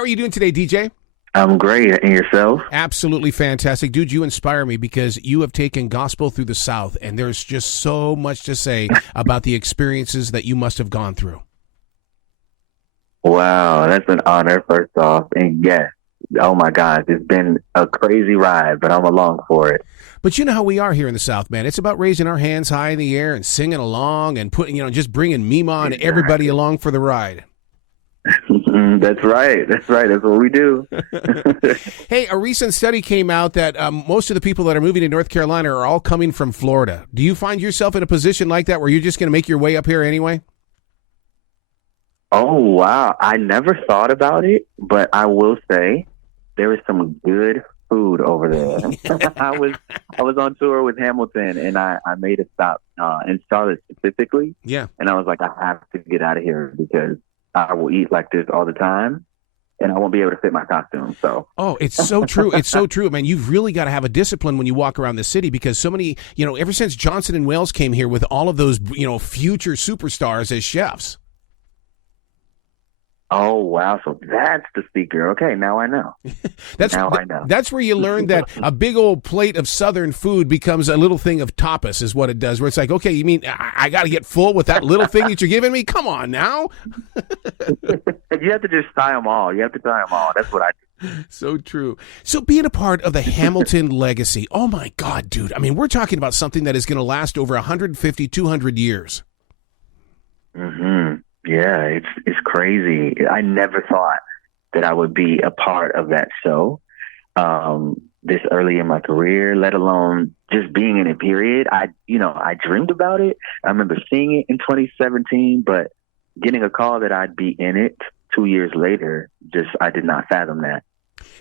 How are you doing today, DJ? I'm great. And yourself? Absolutely fantastic. Dude, you inspire me because you have taken gospel through the South, and there's just so much to say about the experiences that you must have gone through. Wow, that's an honor, first off. And yes, oh my gosh, it's been a crazy ride, but I'm along for it. But you know how we are here in the South, man. It's about raising our hands high in the air and singing along and putting, just bringing Mima and everybody along for the ride. That's right. That's what we do. Hey, a recent study came out that most of the people that are moving to North Carolina are all coming from Florida. Do you find yourself in a position like that where you're just going to make your way up here anyway? Oh, wow. I never thought about it, but I will say there is some good food over there. I was on tour with Hamilton, and I made a stop in Charlotte specifically. Yeah. And I was like, I have to get out of here because I will eat like this all the time, and I won't be able to fit my costume. So, oh, it's so true. It's so true, man. You've really got to have a discipline when you walk around the city because so many, ever since Johnson and Wales came here with all of those, future superstars as chefs. oh wow! So that's the secret. Okay, now I know. I know. That's where you learn that a big old plate of Southern food becomes a little thing of tapas, is what it does. Where it's like, okay, you mean I got to get full with that little thing that you're giving me? Come on now. You have to just try them all. That's what I do. So true. So being a part of the Hamilton legacy, oh my God, dude. I mean, we're talking about something that is going to last over 150, 200 years. Mm-hmm. Yeah, it's crazy. I never thought that I would be a part of that show this early in my career, let alone just being in it, period. I dreamed about it. I remember seeing it in 2017, but getting a call that I'd be in it 2 years later, I did not fathom that.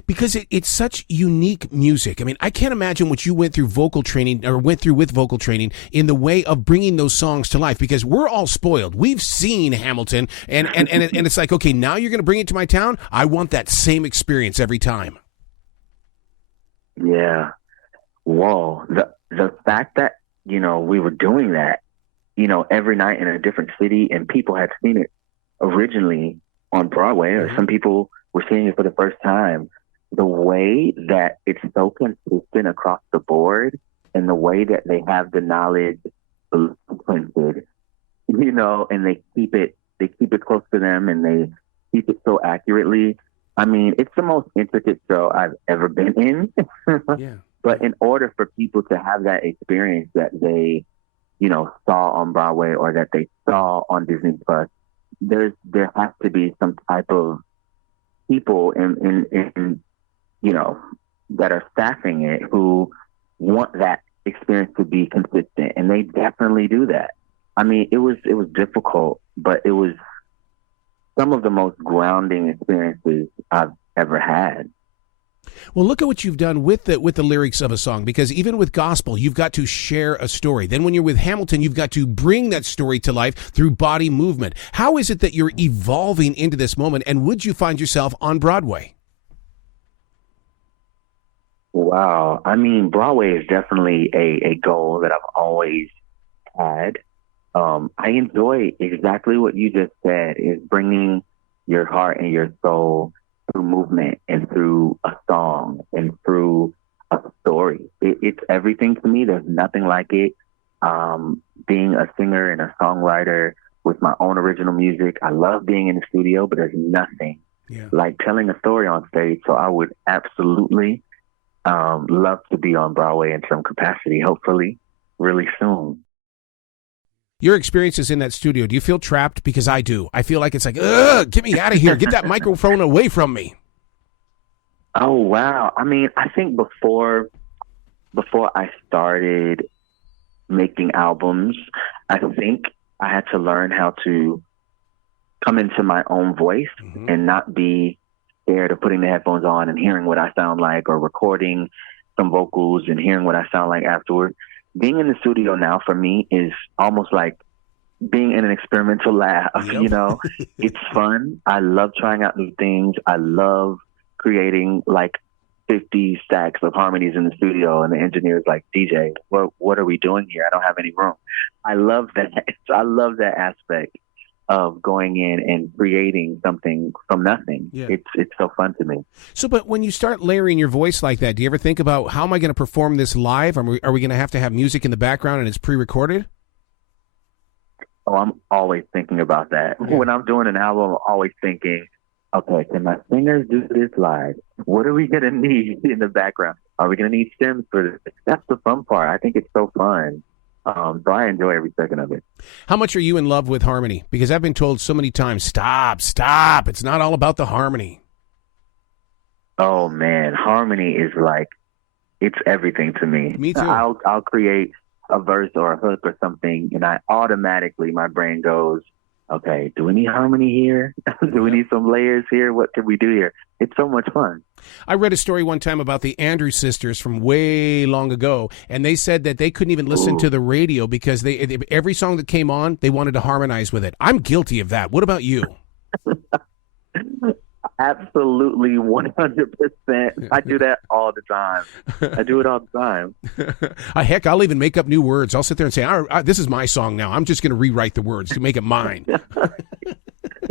Because it's such unique music. I mean, I can't imagine what you went through with vocal training in the way of bringing those songs to life, because we're all spoiled. We've seen Hamilton and it's like, okay, now you're going to bring it to my town. I want that same experience every time. Yeah. Whoa. The fact that, we were doing that, every night in a different city, and people had seen it originally on Broadway, or some people were seeing it for the first time. The way that it's so consistent across the board, and the way that they have the knowledge printed, and they keep it close to them, and they keep it so accurately. I mean, it's the most intricate show I've ever been in. Yeah. But in order for people to have that experience that they, saw on Broadway or that they saw on Disney Plus, there has to be some type of people in that are staffing it who want that experience to be consistent, and they definitely do that. I mean, it was difficult, but it was some of the most grounding experiences I've ever had. Well, look at what you've done with the lyrics of a song, because even with gospel, you've got to share a story. Then when you're with Hamilton, you've got to bring that story to life through body movement. How is it that you're evolving into this moment, and would you find yourself on Broadway? Wow. I mean, Broadway is definitely a goal that I've always had. I enjoy exactly what you just said, is bringing your heart and your soul through movement and through a song and through a story. It's everything to me. There's nothing like it. Being a singer and a songwriter with my own original music, I love being in the studio, but there's nothing like telling a story on stage. So I would absolutely love to be on Broadway in some capacity, hopefully really soon. Your experiences in that studio, do you feel trapped? Because I do. I feel like it's like, ugh, get me out of here. Get that microphone away from me. Oh, wow. I mean, I think before I started making albums, I think I had to learn how to come into my own voice and not be scared of putting the headphones on and hearing what I sound like, or recording some vocals and hearing what I sound like afterward. Being in the studio now for me is almost like being in an experimental lab. Yep. It's fun. I love trying out new things. I love creating like 50 stacks of harmonies in the studio, and the engineer's like, DJ, what are we doing here? I don't have any room. I love that. I love that aspect of going in and creating something from nothing. Yeah. It's so fun to me. So, but when you start layering your voice like that, do you ever think about how am I going to perform this live? Are we going to have music in the background and it's pre-recorded? Oh, I'm always thinking about that. Yeah. When I'm doing an album, I'm always thinking, okay, can my singers do this live? What are we going to need in the background? Are we going to need stems for this? That's the fun part. I think it's so fun. So I enjoy every second of it. How much are you in love with harmony? Because I've been told so many times, stop. It's not all about the harmony. Oh, man. Harmony is like, it's everything to me. Me too. I'll create a verse or a hook or something, and I automatically, my brain goes, okay, do we need harmony here? Do we need some layers here? What can we do here? It's so much fun. I read a story one time about the Andrews sisters from way long ago, and they said that they couldn't even listen to the radio because every song that came on, they wanted to harmonize with it. I'm guilty of that. What about you? Absolutely, 100%. I do that all the time. I do it all the time. Heck, I'll even make up new words. I'll sit there and say, this is my song now. I'm just going to rewrite the words to make it mine.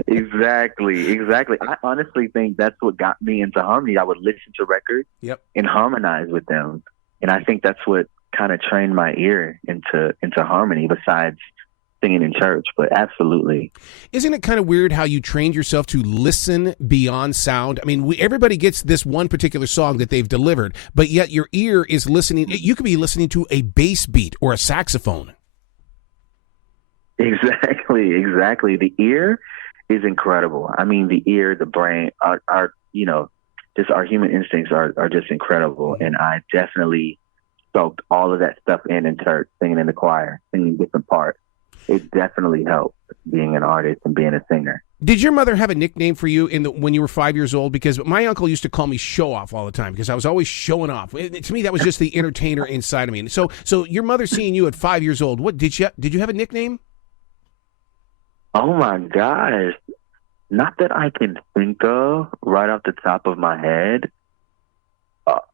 Exactly. I honestly think that's what got me into harmony. I would listen to records and harmonize with them. And I think that's what kind of trained my ear into harmony, besides singing in church. But absolutely. Isn't it kind of weird how you trained yourself to listen beyond sound? I mean, everybody gets this one particular song that they've delivered, but yet your ear is listening. You could be listening to a bass beat or a saxophone. Exactly. The ear is incredible. I mean, the ear, the brain, our just our human instincts are just incredible. And I definitely soaked all of that stuff in church, singing in the choir, singing different parts. It definitely helped being an artist and being a singer. Did your mother have a nickname for you when you were 5 years old? Because my uncle used to call me Show Off all the time because I was always showing off. To me, that was just the entertainer inside of me. So your mother seeing you at 5 years old, what did you have a nickname? Oh my gosh. Not that I can think of right off the top of my head.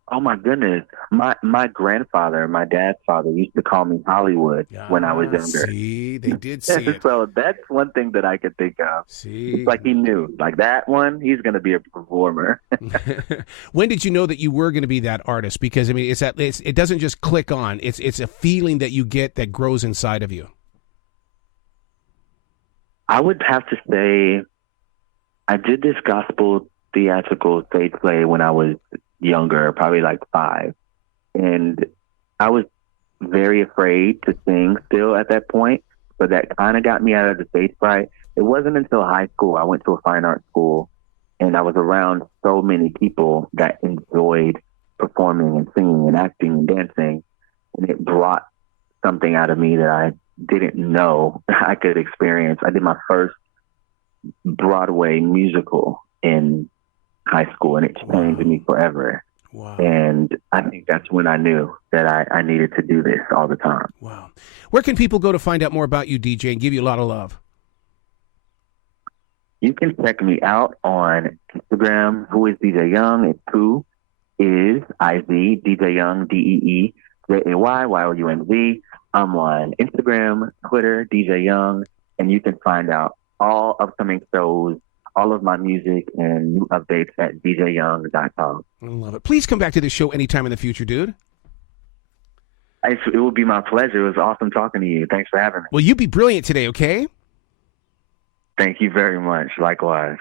Oh my goodness. My grandfather, my dad's father, used to call me Hollywood when I was younger. See, they did see it. So that's one thing that I could think of. See. It's like he knew, like that one, he's going to be a performer. When did you know that you were going to be that artist? Because I mean, it doesn't just click on. It's a feeling that you get that grows inside of you. I would have to say I did this gospel theatrical stage play when I was younger, probably like 5. And I was very afraid to sing still at that point. So that kind of got me out of the stage fright. It wasn't until high school, I went to a fine arts school, and I was around so many people that enjoyed performing and singing and acting and dancing. And it brought something out of me that I didn't know I could experience. I did my first Broadway musical in high school, and it changed me forever. Wow. And I think that's when I knew that I needed to do this all the time. Wow. Where can people go to find out more about you, DJ, and give you a lot of love? You can check me out on Instagram. Who is DJ Young? It's who is IZ, DJ Young, DEEJAYYOUNZ. I'm on Instagram, Twitter, DJ Young, and you can find out all upcoming shows, all of my music, and new updates at djyoung.com. I love it. Please come back to this show anytime in the future, dude. It would be my pleasure. It was awesome talking to you. Thanks for having me. Well, you be brilliant today, okay? Thank you very much. Likewise.